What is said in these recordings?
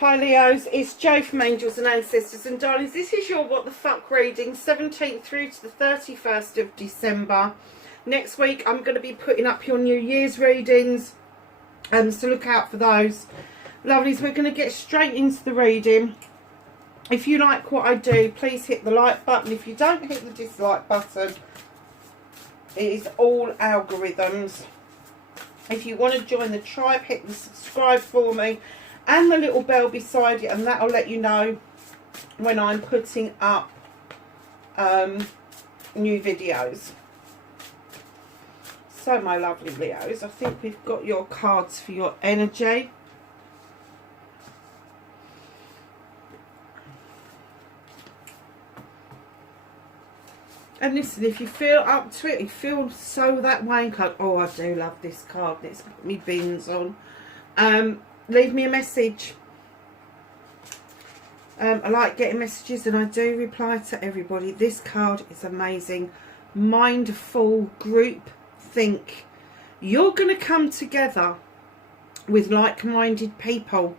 Hi Leos, it's Jo from Angels and Ancestors, and darlings, this is your What the Fuck reading, 17th through to the 31st of December. Next week I'm going to be putting up your New Year's readings, so look out for those. Lovelies, we're going to get straight into the reading. If you like what I do, please hit the like button. If you don't, hit the dislike button. It is all algorithms. If you want to join the tribe, hit the subscribe for me and the little bell beside it, and that'll let you know when I'm putting up new videos. So my lovely Leos, I think we've got your cards for your energy. And listen, if you feel up to it, you feel so that way inclined, oh, I do love this card, let's put me bins on. Leave me a message. I like getting messages and I do reply to everybody. This card is amazing. Mindful group think. You're going to come together with like-minded people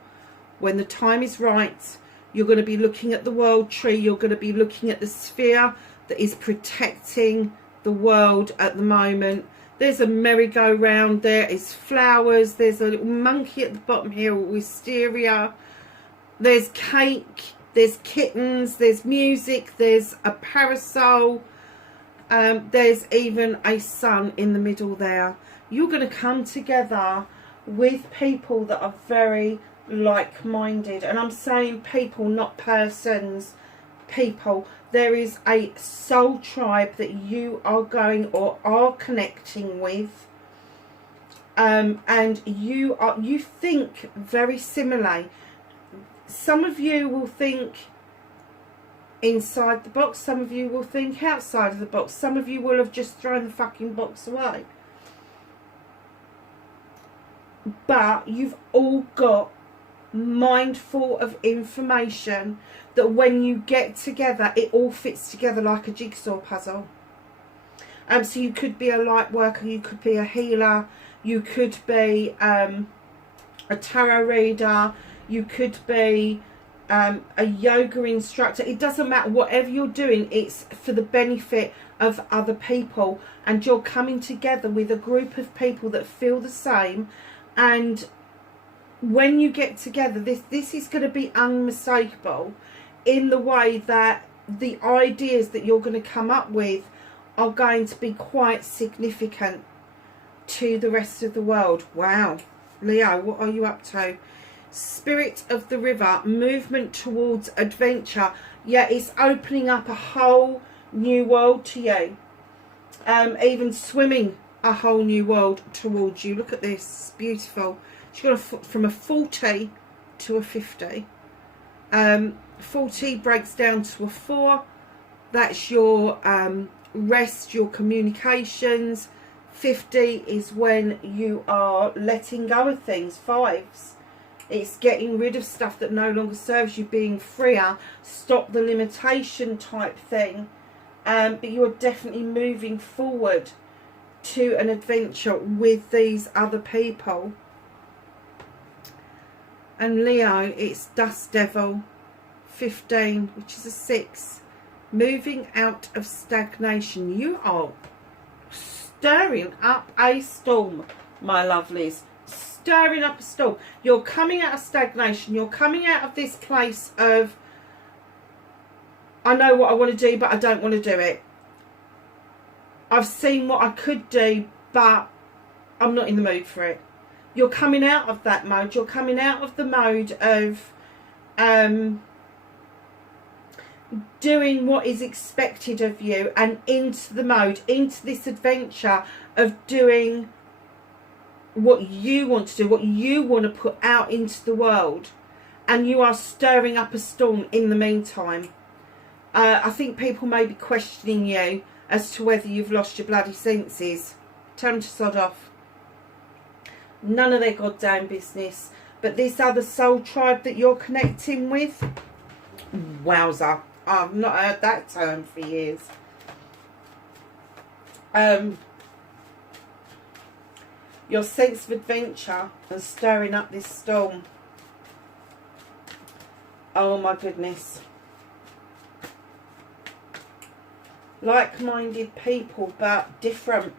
when the time is right. You're going to be looking at the world tree. You're going to be looking at the sphere that is protecting the world at the moment. There's a merry-go-round, there is flowers, there's a little monkey at the bottom here, wisteria, there's cake, there's kittens, there's music, there's a parasol, there's even a sun in the middle there. You're going to come together with people that are very like-minded, and I'm saying people, not persons, people. There is a soul tribe that you are going or are connecting with, and you think very similarly. Some of you will think inside the box, some of you will think outside of the box, some of you will have just thrown the fucking box away, but you've all got mindful of information that when you get together it all fits together like a jigsaw puzzle. So you could be a light worker, you could be a healer, you could be a tarot reader, you could be a yoga instructor. It doesn't matter, whatever you're doing, it's for the benefit of other people, and you're coming together with a group of people that feel the same. And when you get together, this is going to be unmistakable in the way that the ideas that you're going to come up with are going to be quite significant to the rest of the world. Wow, Leo, what are you up to? Spirit of the river, movement towards adventure. Yeah, it's opening up a whole new world to you. Even swimming a whole new world towards you. Look at this, it's beautiful. She's got from a 40 to a 50. 40 breaks down to a 4. That's your rest, your communications. 50 is when you are letting go of things. 5s, it's getting rid of stuff that no longer serves you, being freer, stop the limitation type thing. But you're definitely moving forward to an adventure with these other people. And Leo, it's Dust Devil, 15, which is a 6. Moving out of stagnation. You are stirring up a storm, my lovelies. Stirring up a storm. You're coming out of stagnation. You're coming out of this place of, I know what I want to do, but I don't want to do it. I've seen what I could do, but I'm not in the mood for it. You're coming out of that mode. You're coming out of the mode of doing what is expected of you, and into the mode, into this adventure of doing what you want to do, what you want to put out into the world. And you are stirring up a storm in the meantime. I think people may be questioning you as to whether you've lost your bloody senses. Tell them to sod off. None of their goddamn business. But this other soul tribe that you're connecting with, wowza, I've not heard that term for years. Your sense of adventure and stirring up this storm. Oh my goodness. Like-minded people, but different.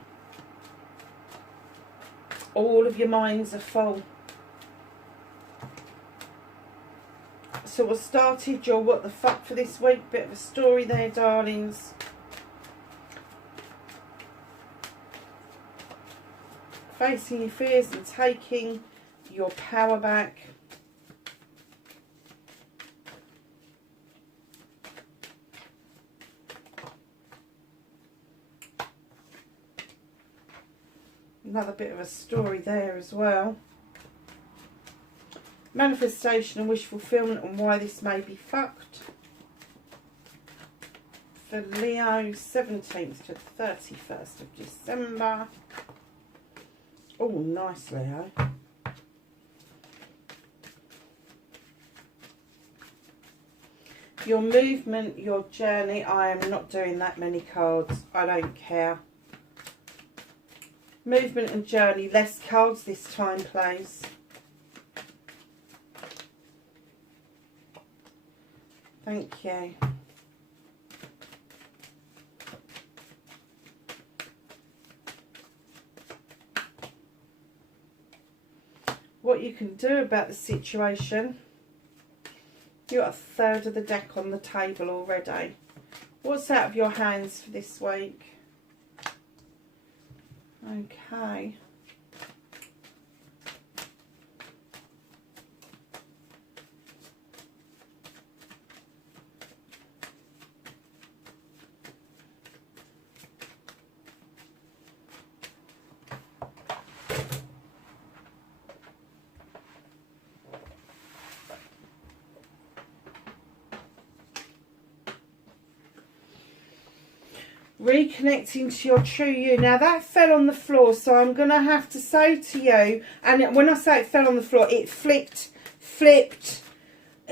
All of your minds are full. So what started your what the fuck for this week? Bit of a story there, darlings. Facing your fears and taking your power back. Another bit of a story there as well. Manifestation and wish fulfillment and why this may be fucked. For Leo, 17th to 31st of December. Oh, nice, Leo. Your movement, your journey. I am not doing that many cards. I don't care. Movement and journey. Less cards this time, please. Thank you. What you can do about the situation. You've got a third of the deck on the table already. What's out of your hands for this week? Okay. Reconnecting to your true you. Now that fell on the floor, so I'm going to have to say to you, and when I say it fell on the floor, it flipped.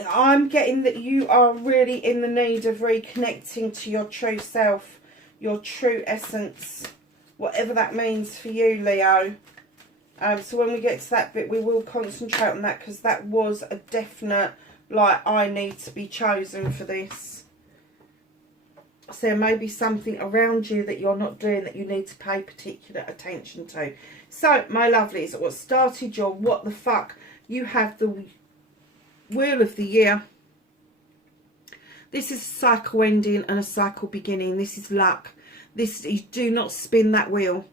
I'm getting that you are really in the need of reconnecting to your true self, your true essence, whatever that means for you, Leo. So when we get to that bit, we will concentrate on that, because that was a definite, like, I need to be chosen for this. So there may be something around you that you're not doing that you need to pay particular attention to. So, my lovelies, what started your what the fuck, you have the Wheel of the Year. This is a cycle ending and a cycle beginning. This is luck. This, you do not spin that wheel.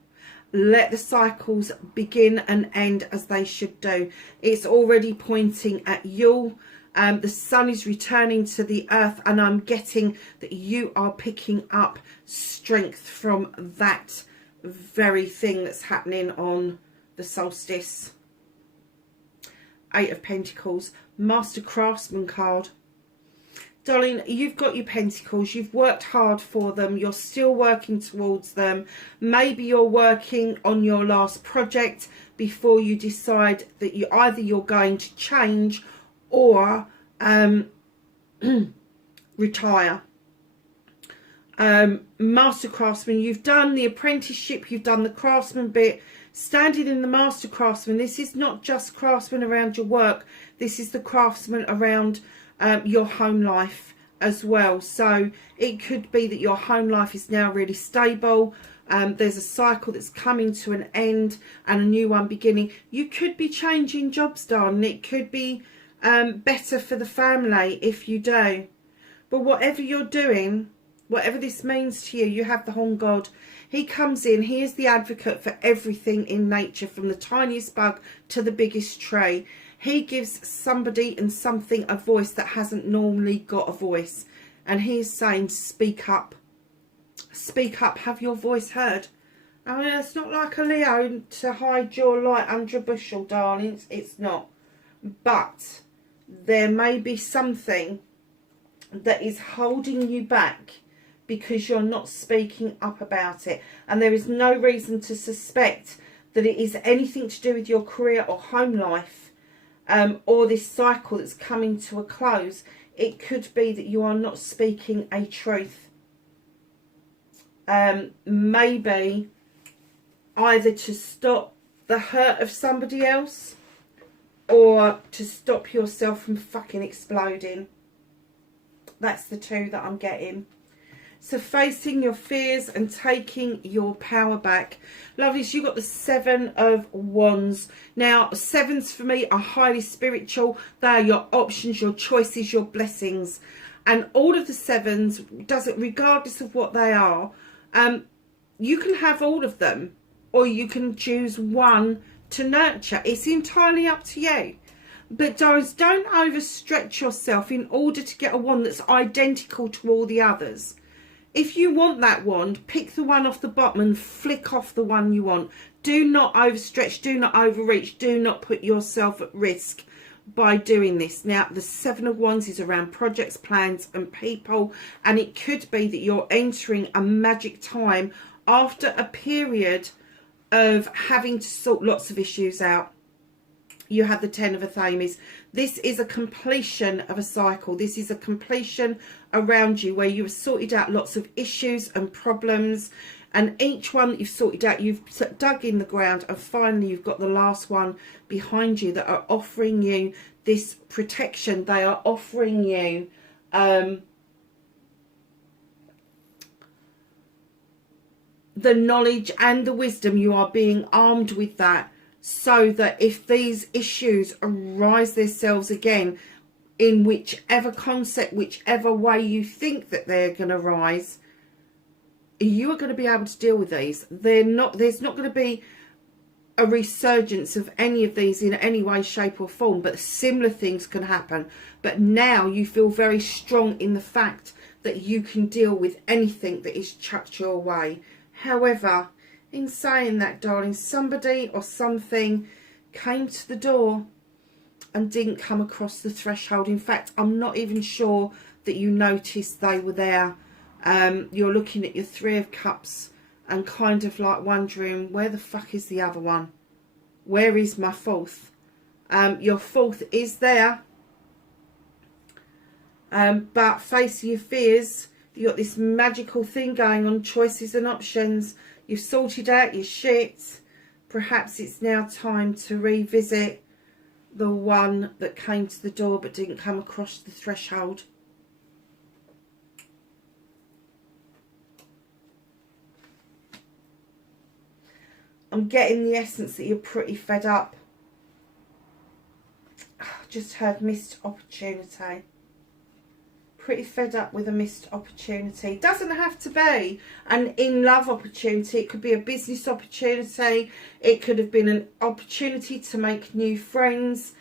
Let the cycles begin and end as they should do. It's already pointing at you. The sun is returning to the earth, and I'm getting that you are picking up strength from that very thing that's happening on the solstice. 8 of Pentacles, Master Craftsman card. Darling, you've got your pentacles. You've worked hard for them. You're still working towards them. Maybe you're working on your last project before you decide that you're going to change or retire. Master Craftsman, you've done the apprenticeship, you've done the craftsman bit. Standing in the Master Craftsman, this is not just craftsman around your work, this is the craftsman around your home life as well. So it could be that your home life is now really stable. There's a cycle that's coming to an end and a new one beginning. You could be changing jobs, darling. It could be better for the family if you do. But whatever you're doing, whatever this means to you, you have the Horn God. He comes in, he is the advocate for everything in nature, from the tiniest bug to the biggest tree. He gives somebody and something a voice that hasn't normally got a voice. And he is saying, speak up. Speak up, have your voice heard. I mean, it's not like a Leo to hide your light under a bushel, darlings. It's not. But there may be something that is holding you back because you're not speaking up about it. And there is no reason to suspect that it is anything to do with your career or home life, or this cycle that's coming to a close. It could be that you are not speaking a truth. Maybe either to stop the hurt of somebody else or to stop yourself from fucking exploding. That's the 2 that I'm getting. So facing your fears and taking your power back. Lovelies, you got the 7 of Wands. Now, 7s for me are highly spiritual. They are your options, your choices, your blessings. And all of the 7s, doesn't, regardless of what they are, you can have all of them, or you can choose one to nurture. It's entirely up to you. But don't overstretch yourself in order to get a wand that's identical to all the others. If you want that wand, pick the one off the bottom and flick off the one you want. Do not overstretch, do not overreach, do not put yourself at risk by doing this. Now, the 7 of Wands is around projects, plans and people, and it could be that you're entering a magic time after a period of having to sort lots of issues out. You have the 10 of Athames. This is a completion of a cycle. This is a completion around you where you have sorted out lots of issues and problems, and each one that you've sorted out, you've dug in the ground, and finally you've got the last one behind you that are offering you this protection. They are offering you the knowledge and the wisdom. You are being armed with that, so that if these issues arise themselves again, in whichever concept, whichever way you think that they're going to rise, you are going to be able to deal with these. There's not going to be a resurgence of any of these in any way, shape or form, but similar things can happen. But now you feel very strong in the fact that you can deal with anything that is chucked your way. However, in saying that, darling, somebody or something came to the door and didn't come across the threshold. In fact, I'm not even sure that you noticed they were there. You're looking at your 3 of Cups and kind of like wondering, where the fuck is the other one? Where is my 4th? Your 4th is there. But facing your fears, you got this magical thing going on, choices and options. You've sorted out your shit. Perhaps it's now time to revisit the one that came to the door but didn't come across the threshold. I'm getting the essence that you're pretty fed up. Just heard missed opportunity. Pretty fed up with a missed opportunity. Doesn't have to be an in-love opportunity. It could be a business opportunity. It could have been an opportunity to make new friends.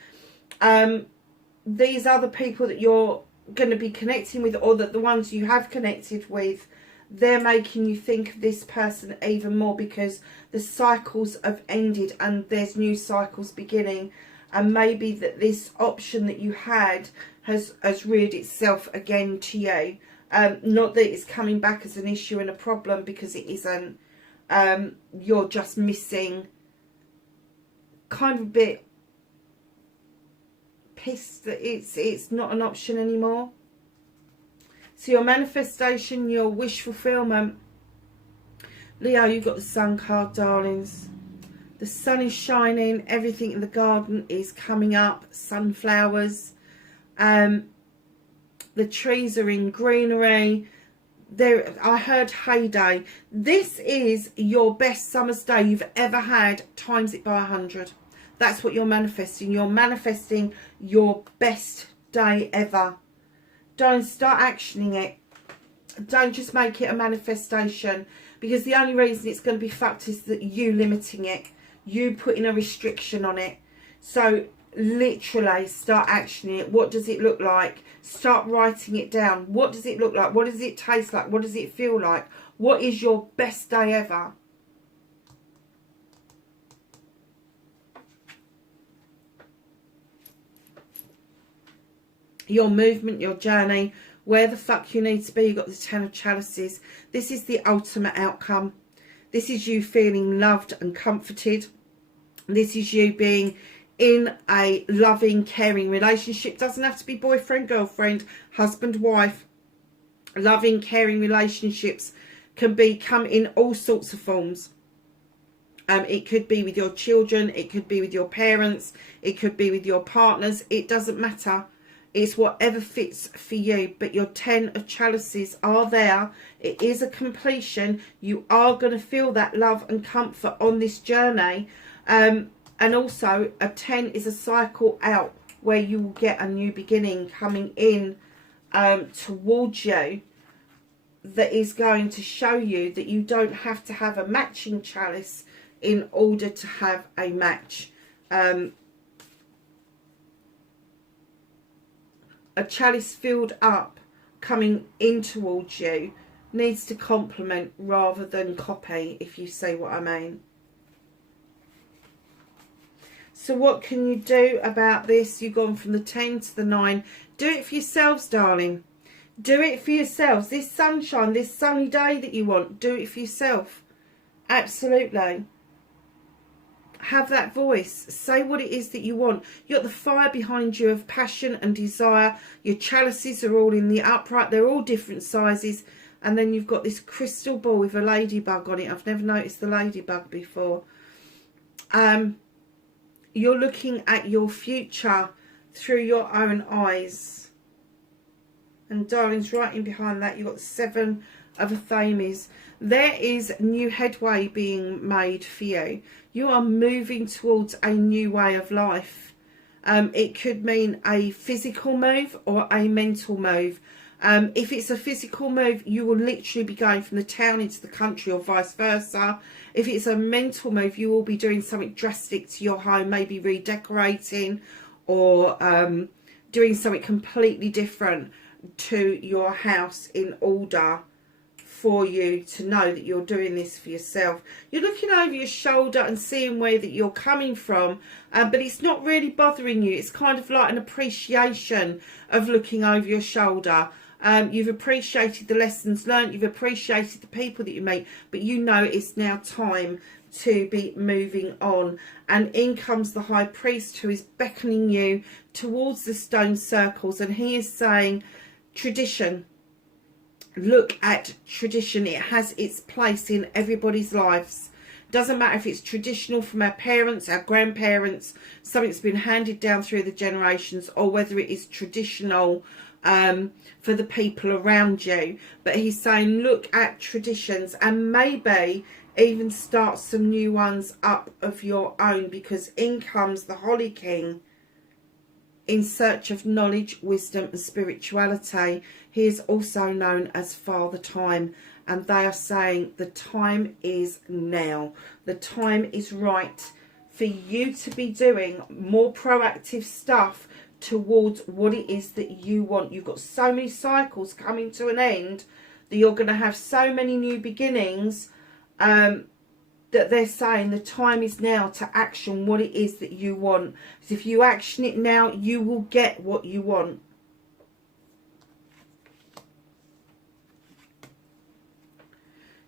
These other people that you're going to be connecting with, or that the ones you have connected with, they're making you think of this person even more, because the cycles have ended and there's new cycles beginning. And maybe that this option that you had has reared itself again to you. Not that it's coming back as an issue and a problem, because it isn't. You're just missing, kind of a bit pissed that it's not an option anymore. So your manifestation, your wish fulfillment. Leo, you've got the Sun card, darlings. The sun is shining. Everything in the garden is coming up. Sunflowers. The trees are in greenery. There, I heard heyday. This is your best summer's day you've ever had. Times it by 100. That's what you're manifesting. You're manifesting your best day ever. Don't start actioning it. Don't just make it a manifestation, because the only reason it's going to be fucked is that you limiting it. You putting a restriction on it. So literally start actioning it. What does it look like? Start writing it down. What does it look like? What does it taste like? What does it feel like? What is your best day ever? Your movement, your journey, where the fuck you need to be. You've got the 10 of Chalices. This is the ultimate outcome. This is you feeling loved and comforted. This is you being in a loving, caring relationship. Doesn't have to be boyfriend, girlfriend, husband, wife. Loving, caring relationships can come in all sorts of forms. It could be with your children. It could be with your parents. It could be with your partners. It doesn't matter. It's whatever fits for you. But your 10 of chalices are there. It is a completion. You are going to feel that love and comfort on this journey. And also a 10 is a cycle out where you will get a new beginning coming in towards you, that is going to show you that you don't have to have a matching chalice in order to have a match. A chalice filled up coming in towards you needs to complement rather than copy, if you see what I mean. So what can you do about this? You've gone from the 10 to the 9. Do it for yourselves, darling. Do it for yourselves. This sunshine, this sunny day that you want, do it for yourself. Absolutely. Have that voice. Say what it is that you want. You've got the fire behind you of passion and desire. Your chalices are all in the upright. They're all different sizes. And then you've got this crystal ball with a ladybug on it. I've never noticed the ladybug before. You're looking at your future through your own eyes. And darlings, right in behind that, you've got 7 of Athames. There is new headway being made for you. You are moving towards a new way of life. It could mean a physical move or a mental move. If it's a physical move, you will literally be going from the town into the country or vice versa. If it's a mental move, you will be doing something drastic to your home, maybe redecorating or doing something completely different to your house in order for you to know that you're doing this for yourself. You're looking over your shoulder and seeing where that you're coming from, but it's not really bothering you. It's kind of like an appreciation of looking over your shoulder. You've appreciated the lessons learned, you've appreciated the people that you meet, but you know it's now time to be moving on. And in comes the High Priest, who is beckoning you towards the stone circles, and he is saying, tradition, look at tradition. It has its place in everybody's lives. Doesn't matter if it's traditional from our parents, our grandparents, something that's been handed down through the generations, or whether it is traditional for the people around you. But he's saying look at traditions and maybe even start some new ones up of your own, because in comes the Holly King in search of knowledge, wisdom and spirituality. He is also known as Father Time, and they are saying the time is now. The time is right for you to be doing more proactive stuff towards what it is that you want. You've got so many cycles coming to an end that you're going to have so many new beginnings, that they're saying the time is now to action what it is that you want. Because if you action it now, you will get what you want.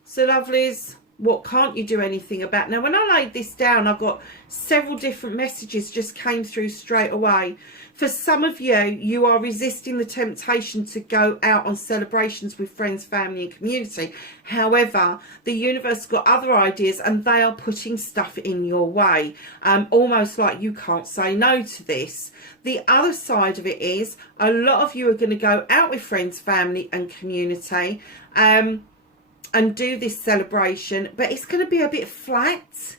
So lovelies, what can't you do anything about? Now when I laid this down, I got several different messages just came through straight away. For some of you, you are resisting the temptation to go out on celebrations with friends, family and community. However, the universe has got other ideas and they are putting stuff in your way. Almost like you can't say no to this. The other side of it is a lot of you are going to go out with friends, family and community and do this celebration, but it's going to be a bit flat.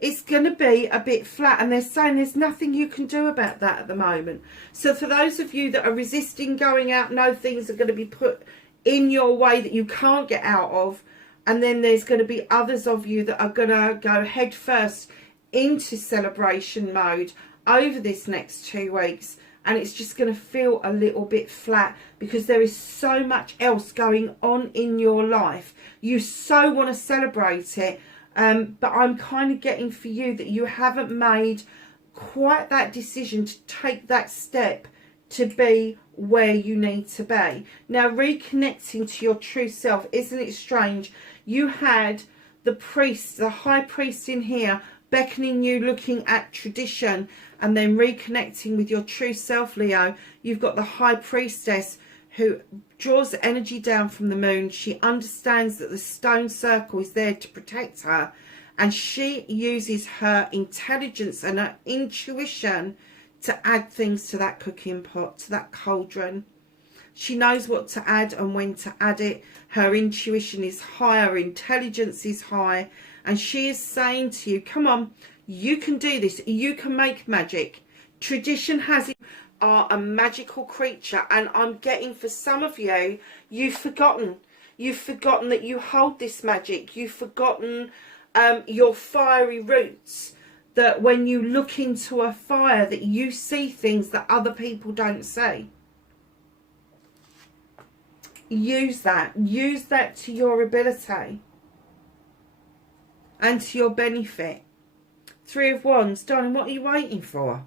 It's going to be a bit flat, and they're saying there's nothing you can do about that at the moment. So for those of you that are resisting going out, no, things are going to be put in your way that you can't get out of, and then there's going to be others of you that are going to go head first into celebration mode over this next 2 weeks, and it's just going to feel a little bit flat because there is so much else going on in your life. You so want to celebrate it, but I'm kind of getting for you that you haven't made quite that decision to take that step to be where you need to be. Now, reconnecting to your true self, isn't it strange? You had the priest, the high priest in here, beckoning you, looking at tradition, and then reconnecting with your true self, Leo. You've got the high priestess who draws the energy down from the moon. She understands that the stone circle is there to protect her, and she uses her intelligence and her intuition to add things to that cooking pot, to that cauldron. She knows what to add and when to add it. Her intuition is high, her intelligence is high, and she is saying to you, come on, you can do this, you can make magic. Tradition has it. You are a magical creature, and I'm getting, for some of you, you've forgotten that you hold this magic. You've forgotten your fiery roots, that when you look into a fire, that you see things that other people don't see. Use that to your ability and to your benefit. Three of Wands, darling, what are you waiting for?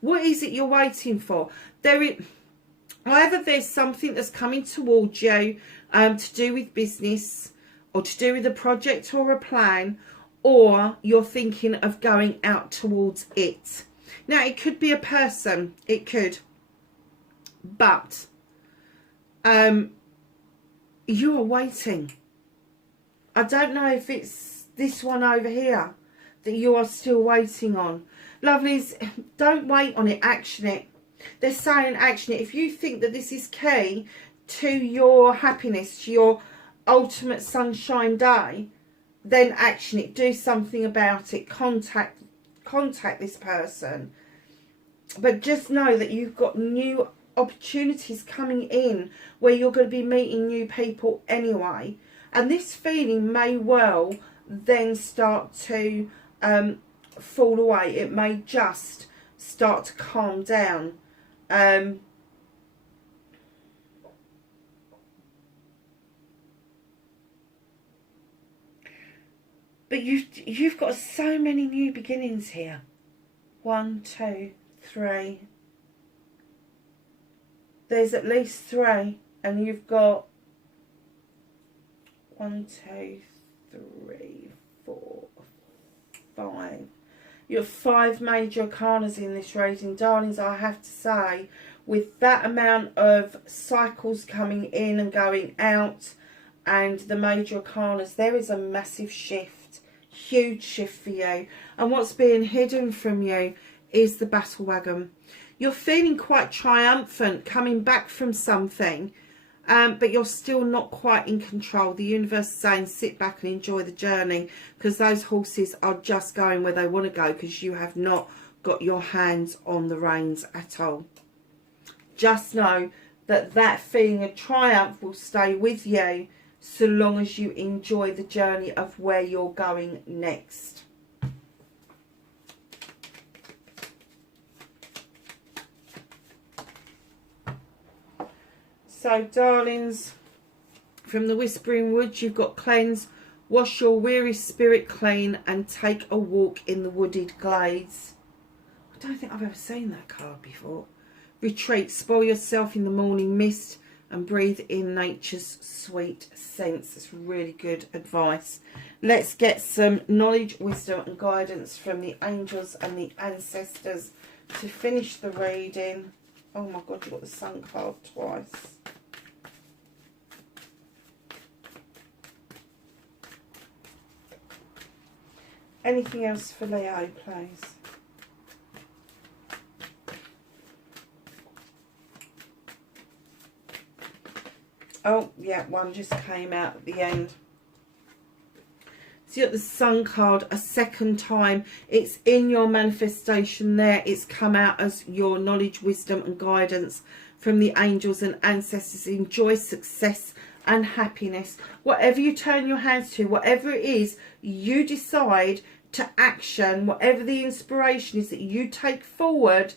What is it you're waiting for? Either there's something that's coming towards you to do with business, or to do with a project or a plan, or you're thinking of going out towards it. Now, it could be a person, it could, but you are waiting. I don't know if it's this one over here that you are still waiting on. Lovelies, don't wait on it, action it. They're saying action it. If you think that this is key to your happiness, to your ultimate sunshine day, then action it. Do something about it. Contact this person. But just know that you've got new opportunities coming in where you're going to be meeting new people anyway. And this feeling may well then start to fall away. It may just start to calm down. But you've got so many new beginnings here. 1, 2, 3. There's at least 3, and you've got 1, 2, 3, 4, 5. You have 5 major arcanas in this reading, darlings. I have to say, with that amount of cycles coming in and going out, and the major arcanas, there is a massive shift, huge shift for you. And what's being hidden from you is the battle wagon. You're feeling quite triumphant, coming back from something, but you're still not quite in control. The universe is saying sit back and enjoy the journey, because those horses are just going where they want to go, because you have not got your hands on the reins at all. Just know that that feeling of triumph will stay with you so long as you enjoy the journey of where you're going next. So, darlings, from the Whispering Woods, you've got cleanse, wash your weary spirit clean, and take a walk in the wooded glades. I don't think I've ever seen that card before. Retreat, spoil yourself in the morning mist, and breathe in nature's sweet scents. It's really good advice. Let's get some knowledge, wisdom, and guidance from the angels and the ancestors to finish the reading. Oh my God, you got the Sun card twice. Anything else for Leo, please? Oh, yeah, one just came out at the end. So you got the Sun card a second time. It's in your manifestation there. It's come out as your knowledge, wisdom and guidance from the angels and ancestors. Enjoy success and happiness. Whatever you turn your hands to, whatever it is you decide to action, whatever the inspiration is that you take forward,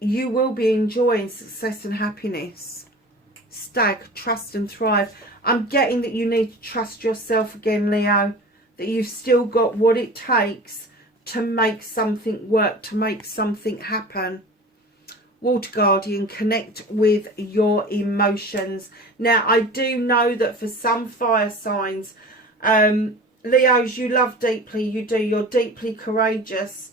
you will be enjoying success and happiness. Stag, trust and thrive. I'm getting that you need to trust yourself again, Leo. That you've still got what it takes to make something work, to make something happen. Water Guardian, connect with your emotions. Now, I do know that for some fire signs, Leos, you love deeply, you do. You're deeply courageous,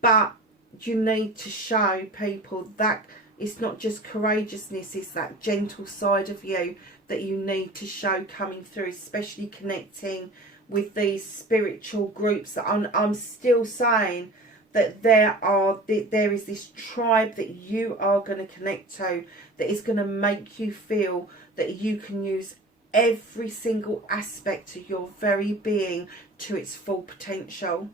but you need to show people that it's not just courageousness, it's that gentle side of you that you need to show coming through, especially connecting with these spiritual groups that I'm still saying that there is this tribe that you are going to connect to, that is going to make you feel that you can use every single aspect of your very being to its full potential.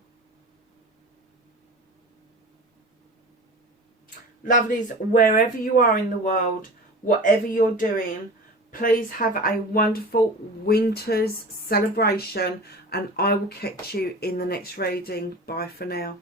Lovelies, wherever you are in the world, whatever you're doing, please have a wonderful winter's celebration, and I will catch you in the next reading. Bye for now.